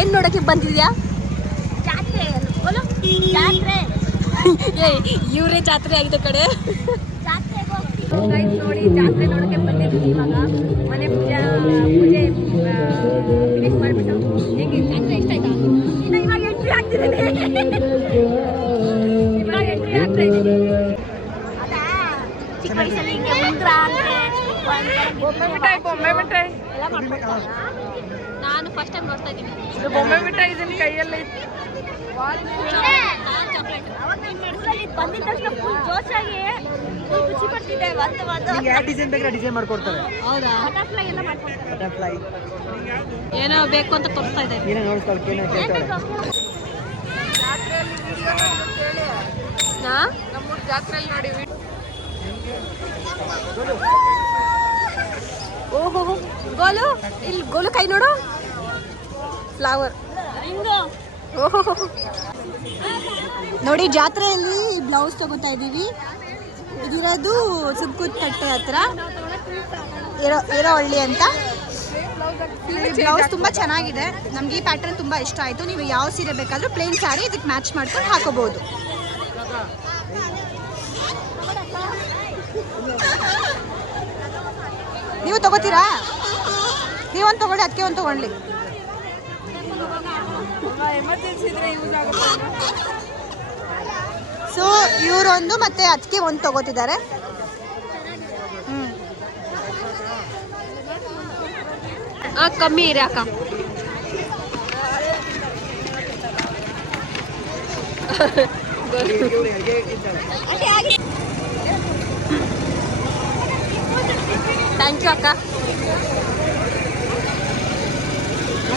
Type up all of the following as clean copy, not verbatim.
ಏನ್ ನೋಡಕ್ಕೆ ಬಂದಿದ್ಯಾ? ಇವ್ರೇ ಜಾತ್ರೆ ಆಗಿದೆ ಕಡೆ. ನೋಡಿ ಜಾತ್ರೆ ನೋಡಕ್ಕೆ ಬಂದಿದ್ದೀವಿ. ಇವಾಗ ಮನೆ ಪೂಜೆ ಫಿನಿಶ್ ಮಾಡ್ಬಿಟ್ಟು ಹೇಗೆ ಜಾತ್ರೆ ಇಷ್ಟ ಆಯ್ತಾ? ಇವಾಗ ಎಂಟ್ರಿ ಆಗ್ತಿದೆ. ಇವಾಗ ಎಂಟ್ರಿ ಆಗ್ತಾ ಇದೆ. ಅದಾ ಚಿಕ್ಕ ವಯಸ್ಸಲ್ಲಿ ಹಿಂಗೆ ಮುಂದ್ರ ಬೊಂಬೆ ಮಿಠಾಯಿ ಎಲ್ಲ ಮಾಡ್ಕೊಡ್ತಾರೆ. ನಾನು ಫಸ್ಟ್ ಟೈಮ್ ನೋಡ್ತಾ ಇದ್ದೀನಿ. ಬೊಂಬೆ ಮಿಠಾಯಿ ಇದನ್ನ ಕೈಯಲ್ಲಿ ಬಂದಿದ ತಕ್ಷಣ ಫುಲ್ ಜೋಶಾಗಿ ಖುಷಿ ಪಡ್ತಿದ್ದೆ. ಡಿಸೈನ್ ಮಾಡ್ಕೊಡ್ತಾರೆ. ಹೌದಾ? ಬಟರ್ಫ್ಲೈ ಎಲ್ಲ ಮಾಡ್ಕೊಡ್ತಾರೆ. ಬಟರ್ಫ್ಲೈ ಏನೋ ಬೇಕು ಅಂತ ತೋರಿಸ್ತಾ ಇದೆ. ಏನೋ ನೋಡ್ಕೊಳ್ಕೆ ಏನೋ ಹೇಳ್ತಾರೆ. ಜಾತ್ರೆಯಲ್ಲಿ ವಿಡಿಯೋ ಕೇಳಿ ನಮ್ಮೂರ ಜಾತ್ರೆಯಲ್ಲಿ ನೋಡಿ. ಓಹೋ ಗೋಲು, ಇಲ್ಲಿ ಗೋಲು ಕೈ ನೋಡು. ಫ್ಲವರ್ ನೋಡಿ. ಜಾತ್ರೆಯಲ್ಲಿ ಬ್ಲೌಸ್ ತಗೋತಾ ಇದ್ದೀವಿ. ಇದಿರೋದು ಸುಬ್ಕುತ್ ಕಟ್ಟೆ ಹತ್ರ ಇರೋ ಹಳ್ಳಿ ಅಂತ. ಬ್ಲೌಸ್ ತುಂಬಾ ಚೆನ್ನಾಗಿದೆ. ನಮ್ಗೆ ಈ ಪ್ಯಾಟರ್ನ್ ತುಂಬಾ ಇಷ್ಟ ಆಯ್ತು. ನೀವು ಯಾವ ಸೀರೆ ಬೇಕಾದ್ರೂ ಪ್ಲೇನ್ ಸ್ಯಾರಿ ಇದಕ್ಕೆ ಮ್ಯಾಚ್ ಮಾಡ್ಕೊಂಡು ಹಾಕೋಬಹುದು. ನೀವು ತಗೋತೀರಾ? ನೀವೊಂದು ತಗೊಳ್ಳಿ, ಅದಕ್ಕೆ ಒಂದು ತಗೊಳ್ಳಿ. ಎಮರ್ಜೆನ್ಸಿ ಇದ್ರೆ ಯೂಸ್ ಆಗುತ್ತೆ. ಸೊ ಇವರೊಂದು ಮತ್ತೆ ಅದಕ್ಕೆ ಒಂದು ತಗೋತಿದ್ದಾರೆ. ಕಮ್ಮಿ ಇರಿ ಅಕ್ಕ. ಥ್ಯಾಂಕ್ ಯು ಅಕ್ಕ.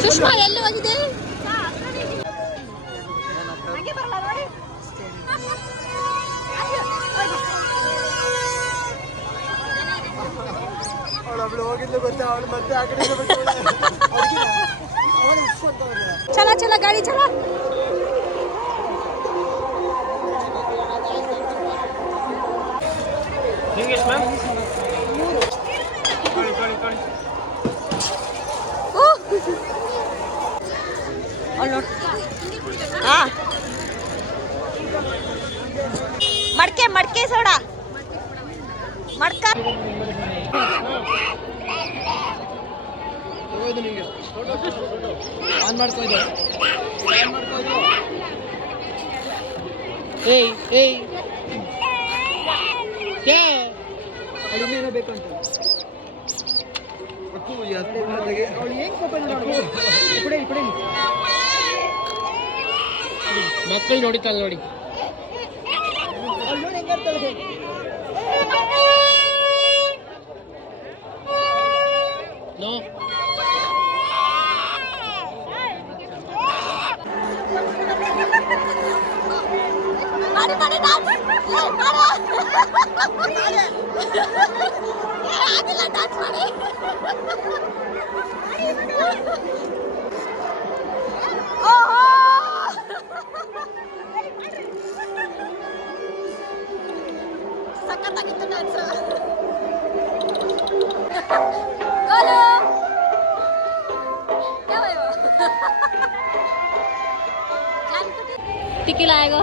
ಸುಷ್ಮಾ ಎಲ್ಲಿ ಹೋಗಿದೆ? चला चला गाड़ी चला. मड़के मड़के सोडा मड़का ಆನ್ ಮಾಡ್ಕೋ ಇದು. ಏಯ್ ಏಯ್ ಏ ಅಲ್ಲಿ ಇನ್ನೇನೋ ಬೇಕು ಅಂತ ಅಕ್ಕು ಅವಳು ಹೆಂಗ್ ಕೋಪ ನೋಡು. ಇಪಡೆ ಇಪಡೆ ಮಕ್ಕಳು ನೋಡಿತಲ್ಲ ನೋಡಿ. ಅವಳು ನೋಡಿ ಹೆಂಗಾಡ್ತಾಳೆ. ನೋ मारे मारे डांस ये मारा आदिला डांस मारे ओहो ಸಕ್ಕತ್ತಾಗಿತ್ತು डांस ಗೋಲು क्या हुआ टिकी लाएगा